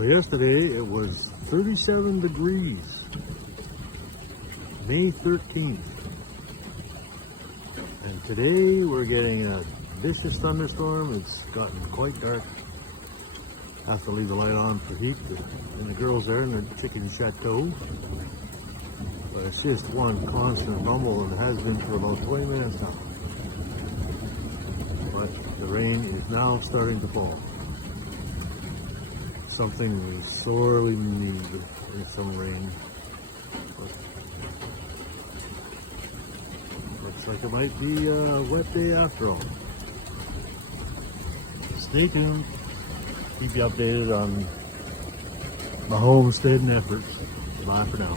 So yesterday it was 37 degrees, May 13th. And today we're getting a vicious thunderstorm. It's gotten quite dark. Have to leave the light on for heat. And the girls are in the chicken chateau. But it's just one constant rumble, and it has been for about 20 minutes now. But the rain is now starting to fall. Something we sorely need in some rain. But looks like it might be a wet day after all. Stay tuned. Keep you updated on my homesteading efforts. Bye for now.